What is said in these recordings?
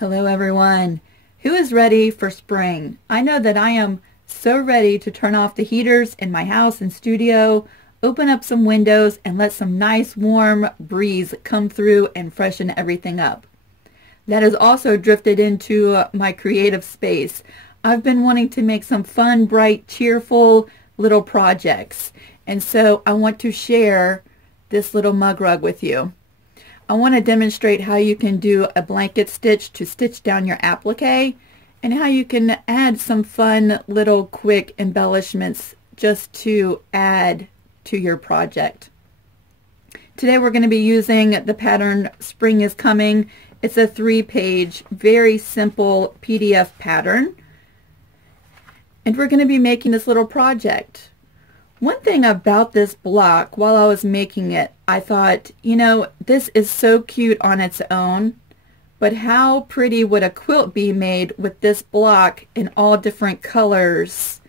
Hello everyone. Who is ready for spring? I know that I am so ready to turn off the heaters in my house and studio, open up some windows, and let some nice warm breeze come through and freshen everything up. That has also drifted into my creative space. I've been wanting to make some fun, bright, cheerful little projects, and so I want to share this little mug rug with you. I want to demonstrate how you can do a blanket stitch to stitch down your applique, and how you can add some fun little quick embellishments just to add to your project. Today we're going to be using the pattern Spring is Coming. It's a 3-page, very simple PDF pattern, and we're going to be making this little project. One thing about this block, while I was making it, I thought, you know, this is so cute on its own, but how pretty would a quilt be made with this block in all different colors,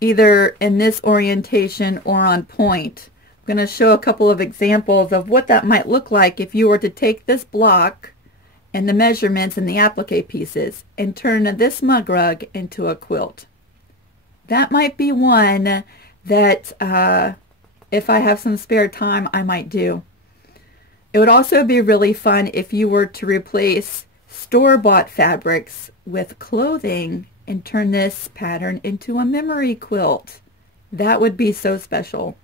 either in this orientation or on point. I'm going to show a couple of examples of what that might look like if you were to take this block and the measurements and the applique pieces and turn this mug rug into a quilt. That might be one that if I have some spare time, I might do. It would also be really fun if you were to replace store-bought fabrics with clothing and turn this pattern into a memory quilt. That would be so special.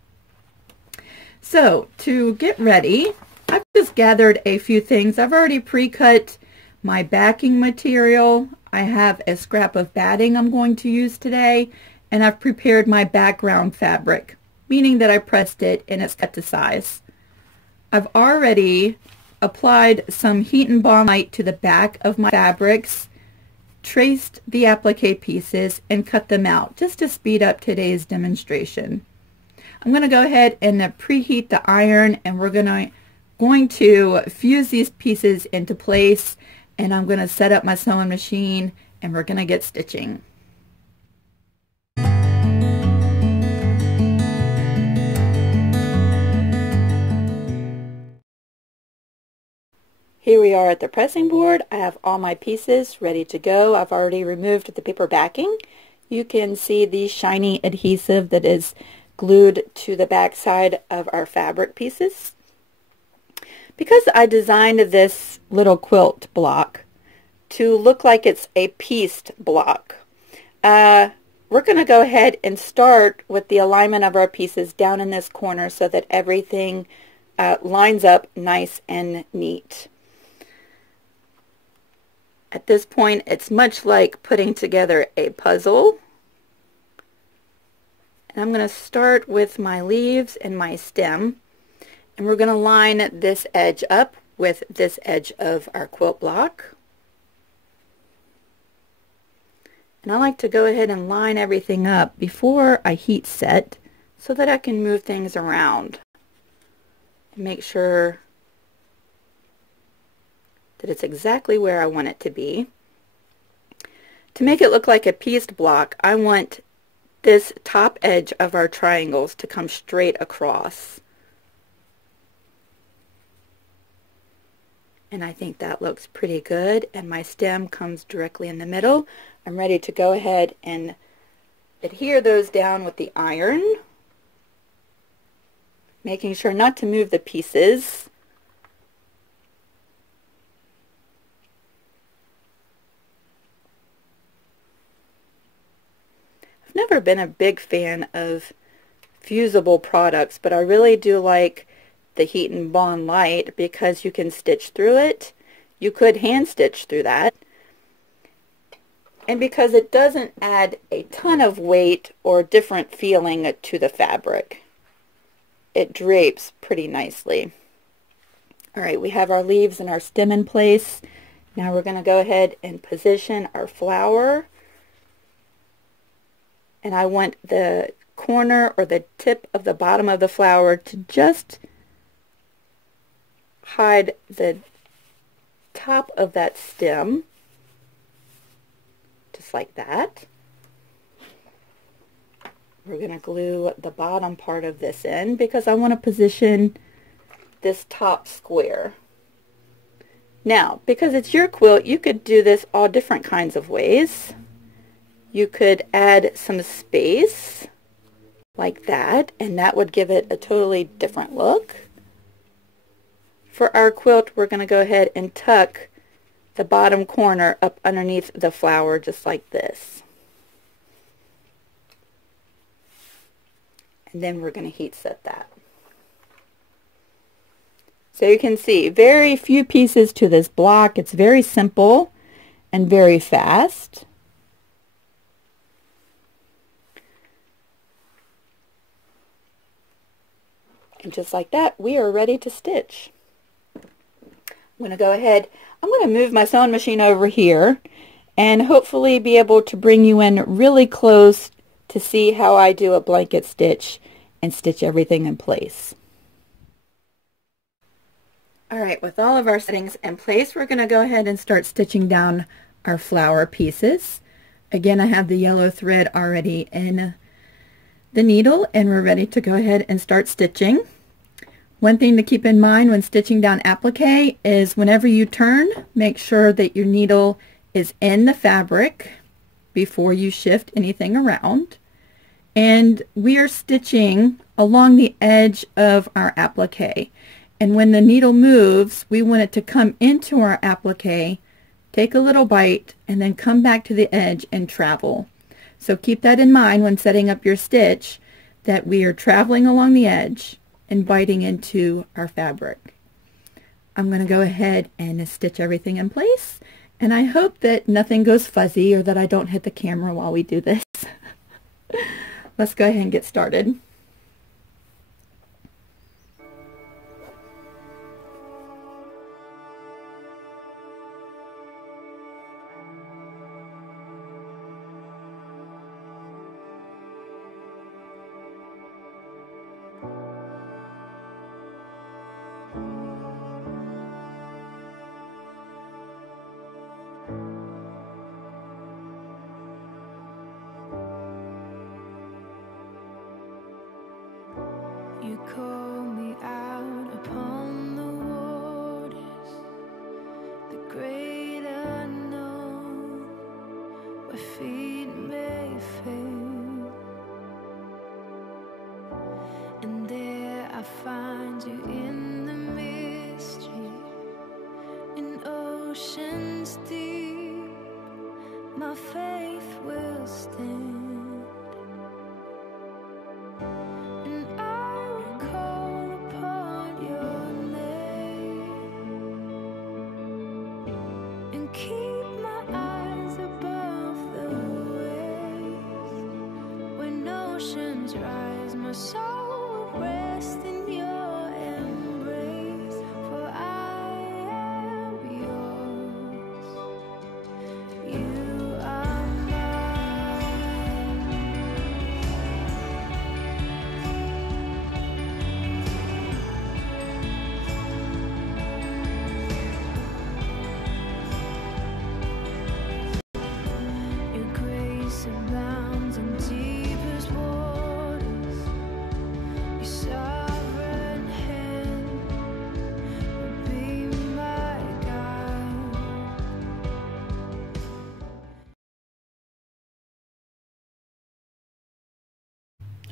So to get ready, I've just gathered a few things. I've already pre-cut my backing material. I have a scrap of batting I'm going to use today, and I've prepared my background fabric, meaning that I pressed it and it's cut to size. I've already applied some heat and bond light to the back of my fabrics, traced the applique pieces, and cut them out just to speed up today's demonstration. I'm going to go ahead and preheat the iron, and we're going to fuse these pieces into place, and I'm going to set up my sewing machine, and we're going to get stitching. Here we are at the pressing board. I have all my pieces ready to go. I've already removed the paper backing. You can see the shiny adhesive that is glued to the back side of our fabric pieces. Because I designed this little quilt block to look like it's a pieced block, we're going to go ahead and start with the alignment of our pieces down in this corner so that everything lines up nice and neat. At this point, it's much like putting together a puzzle. And I'm going to start with my leaves and my stem. And we're going to line this edge up with this edge of our quilt block. And I like to go ahead and line everything up before I heat set so that I can move things around and make sure that it's exactly where I want it to be. To make it look like a pieced block, I want this top edge of our triangles to come straight across. And I think that looks pretty good, and my stem comes directly in the middle. I'm ready to go ahead and adhere those down with the iron, making sure not to move the pieces. I've never been a big fan of fusible products, but I really do like the heat and bond light because you can stitch through it. You could hand stitch through that. And because it doesn't add a ton of weight or different feeling to the fabric. It drapes pretty nicely. Alright, we have our leaves and our stem in place. Now we're going to go ahead and position our flower. And I want the corner or the tip of the bottom of the flower to just hide the top of that stem, just like that. We're going to glue the bottom part of this in because I want to position this top square. Now, because it's your quilt, you could do this all different kinds of ways. You could add some space like that, and that would give it a totally different look. For our quilt, we're going to go ahead and tuck the bottom corner up underneath the flower just like this. And then we're going to heat set that. So you can see very few pieces to this block. It's very simple and very fast. And just like that, we are ready to stitch. I'm going to go ahead, I'm going to move my sewing machine over here and hopefully be able to bring you in really close to see how I do a blanket stitch and stitch everything in place. Alright, with all of our settings in place, we're going to go ahead and start stitching down our flower pieces. Again, I have the yellow thread already in the needle and we're ready to go ahead and start stitching. One thing to keep in mind when stitching down applique is whenever you turn, make sure that your needle is in the fabric before you shift anything around. And we are stitching along the edge of our applique. And when the needle moves, we want it to come into our applique, take a little bite, and then come back to the edge and travel. So keep that in mind when setting up your stitch, that we are traveling along the edge and biting into our fabric. I'm going to go ahead and stitch everything in place, and I hope that nothing goes fuzzy or that I don't hit the camera while we do this. Let's go ahead and get started. You call me out upon the waters, the great unknown, where feet may fail, and there I find you in the mystery, in oceans deep, my faith will stand. Rise, my soul will rest in your embrace, for I am yours, you are mine. Your grace abounds in deepest waters. Your sovereign hand will be my guide.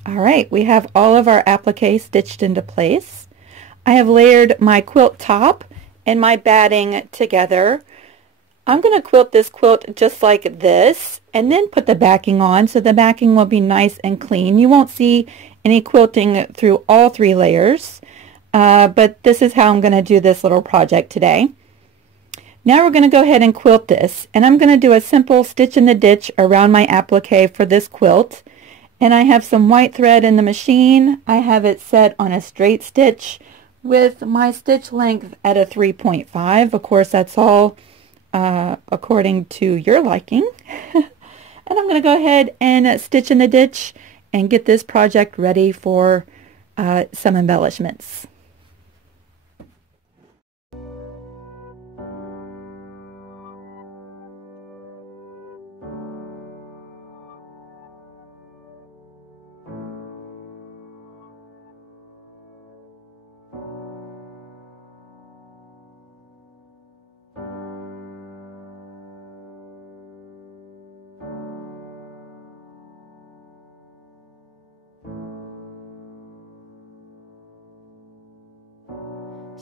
Alright, we have all of our applique stitched into place. I have layered my quilt top and my batting together. I'm going to quilt this quilt just like this and then put the backing on, so the backing will be nice and clean. You won't see any quilting through all 3 layers, but this is how I'm going to do this little project today. Now we're going to go ahead and quilt this, and I'm going to do a simple stitch in the ditch around my applique for this quilt. And I have some white thread in the machine. I have it set on a straight stitch with my stitch length at a 3.5. Of course, that's all according to your liking. And I'm going to go ahead and stitch in the ditch and get this project ready for some embellishments.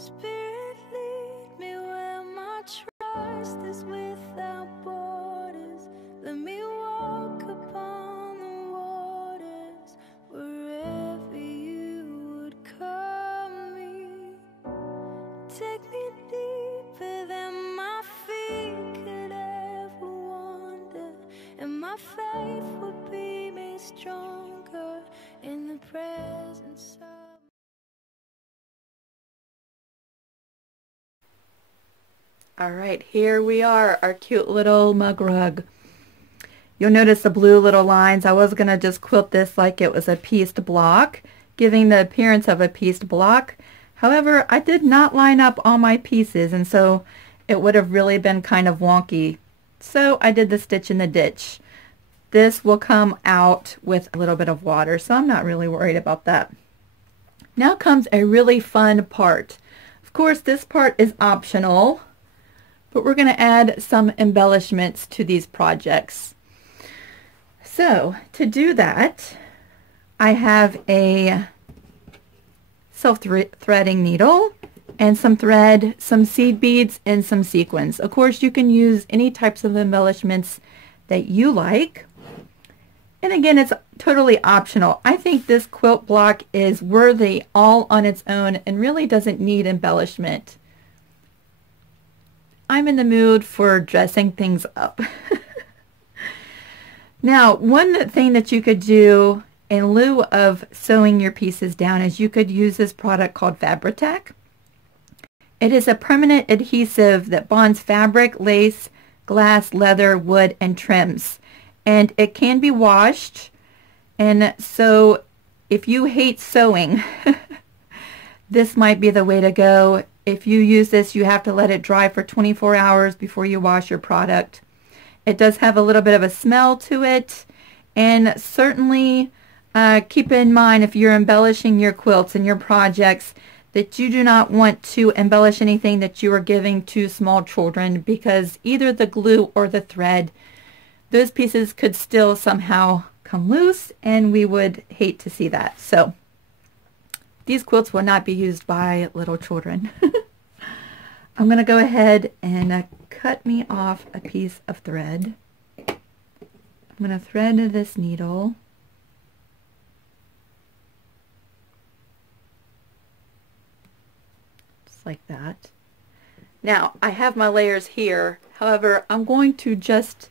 Spirit, lead me where my trust is without borders. Let me walk upon the waters wherever you would call me. Take me deeper than my feet could ever wander, and my faith will be made stronger in the presence of. All right, here we are, our cute little mug rug. You'll notice the blue little lines. I was going to just quilt this like it was a pieced block, giving the appearance of a pieced block. However, I did not line up all my pieces, and so it would have really been kind of wonky. So I did the stitch in the ditch. This will come out with a little bit of water, so I'm not really worried about that. Now comes a really fun part. Of course, this part is optional, but we're going to add some embellishments to these projects. So to do that, I have a self-threading needle and some thread, some seed beads, and some sequins. Of course, you can use any types of embellishments that you like. And again, it's totally optional. I think this quilt block is worthy all on its own and really doesn't need embellishment. I'm in the mood for dressing things up. Now, one thing that you could do in lieu of sewing your pieces down is you could use this product called Fabri-Tac. It is a permanent adhesive that bonds fabric, lace, glass, leather, wood, and trims. And it can be washed. And so if you hate sewing, this might be the way to go. If you use this, you have to let it dry for 24 hours before you wash your product. It does have a little bit of a smell to it, and certainly keep in mind if you're embellishing your quilts and your projects that you do not want to embellish anything that you are giving to small children, because either the glue or the thread, those pieces could still somehow come loose, and we would hate to see that. So these quilts will not be used by little children. I'm going to go ahead and cut me off a piece of thread. I'm going to thread this needle. Just like that. Now, I have my layers here. However, I'm going to just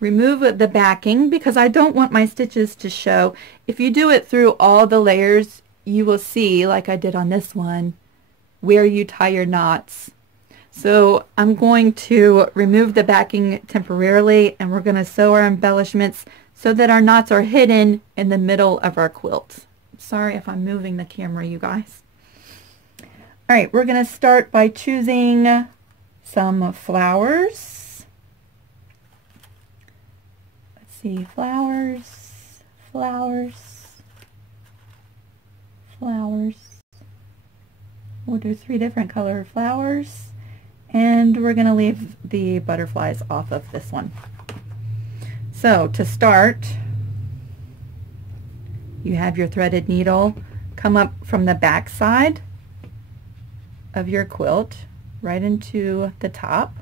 remove the backing because I don't want my stitches to show. If you do it through all the layers, you will see, like I did on this one, where you tie your knots. So I'm going to remove the backing temporarily, and we're going to sew our embellishments so that our knots are hidden in the middle of our quilt. Sorry if I'm moving the camera, you guys. All right, we're going to start by choosing some flowers. Let's see, flowers, flowers, flowers. We'll do 3 different color flowers, and we're going to leave the butterflies off of this one. So to start, you have your threaded needle. Come up from the back side of your quilt right into the top.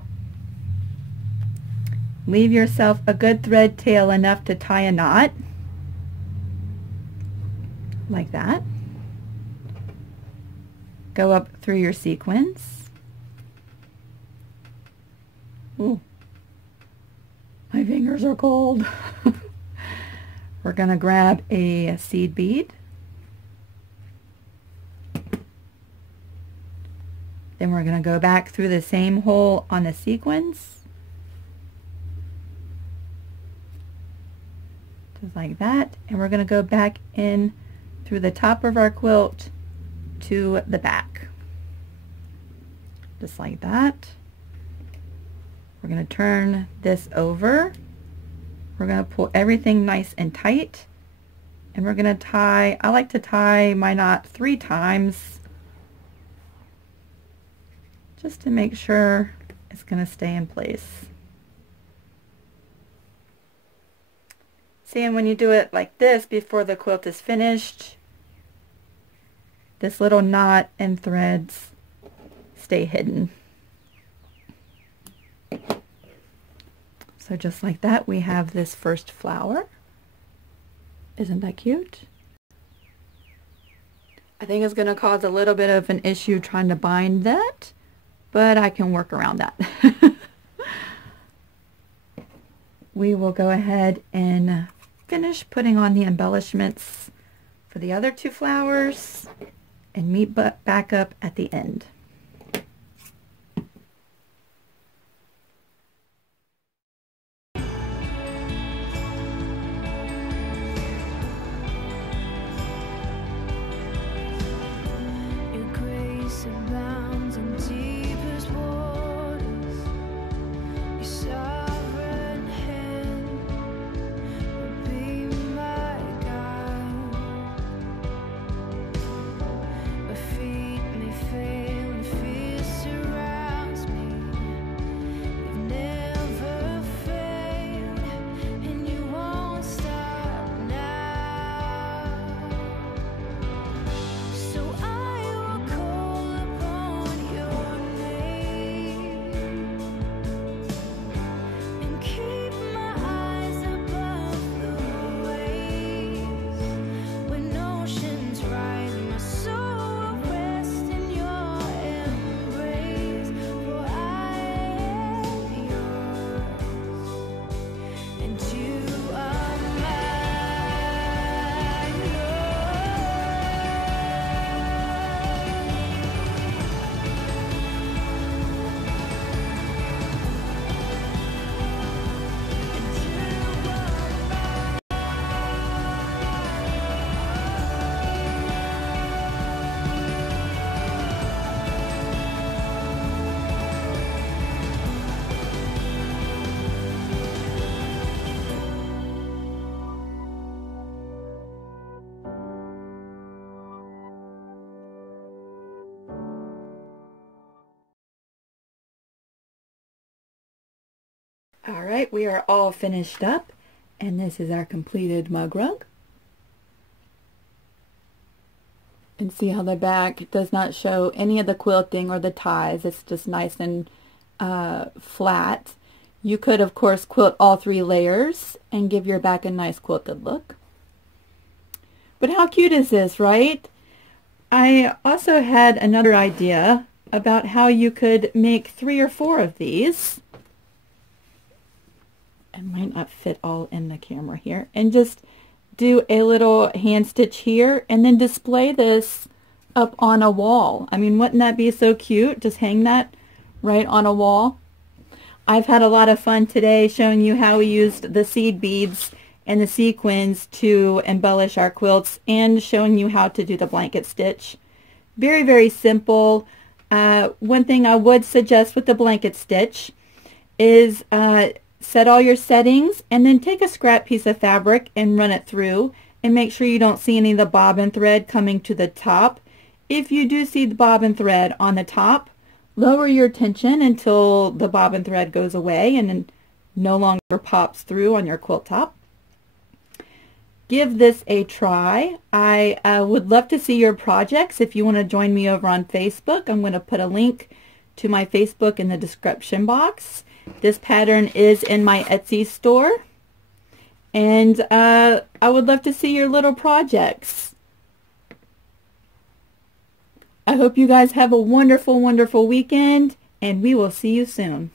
Leave yourself a good thread tail enough to tie a knot, like that. Go up through your sequins. Ooh, my fingers are cold. We're going to grab a seed bead. Then we're going to go back through the same hole on the sequins. Just like that. And we're going to go back in through the top of our quilt to the back. Just like that. We're going to turn this over. We're going to pull everything nice and tight. And we're going to tie, I like to tie my knot 3 times just to make sure it's going to stay in place. See, and when you do it like this before the quilt is finished, this little knot and threads stay hidden. So just like that, we have this first flower. Isn't that cute? I think it's going to cause a little bit of an issue trying to bind that, but I can work around that. We will go ahead and finish putting on the embellishments for the other two flowers and meet back up at the end. All right, we are all finished up, and this is our completed mug rug. And see how the back does not show any of the quilting or the ties. It's just nice and flat. You could, of course, quilt all 3 layers and give your back a nice quilted look. But how cute is this, right? I also had another idea about how you could make 3 or 4 of these. It might not fit all in the camera here. And just do a little hand stitch here and then display this up on a wall. I mean, wouldn't that be so cute? Just hang that right on a wall. I've had a lot of fun today showing you how we used the seed beads and the sequins to embellish our quilts and showing you how to do the blanket stitch. Very, very simple. One thing I would suggest with the blanket stitch is set all your settings and then take a scrap piece of fabric and run it through and make sure you don't see any of the bobbin thread coming to the top. If you do see the bobbin thread on the top, lower your tension until the bobbin thread goes away and no longer pops through on your quilt top. Give this a try. I would love to see your projects. If you want to join me over on Facebook, I'm going to put a link to my Facebook in the description box. This pattern is in my Etsy store, and I would love to see your little projects. I hope you guys have a wonderful, wonderful weekend, and we will see you soon.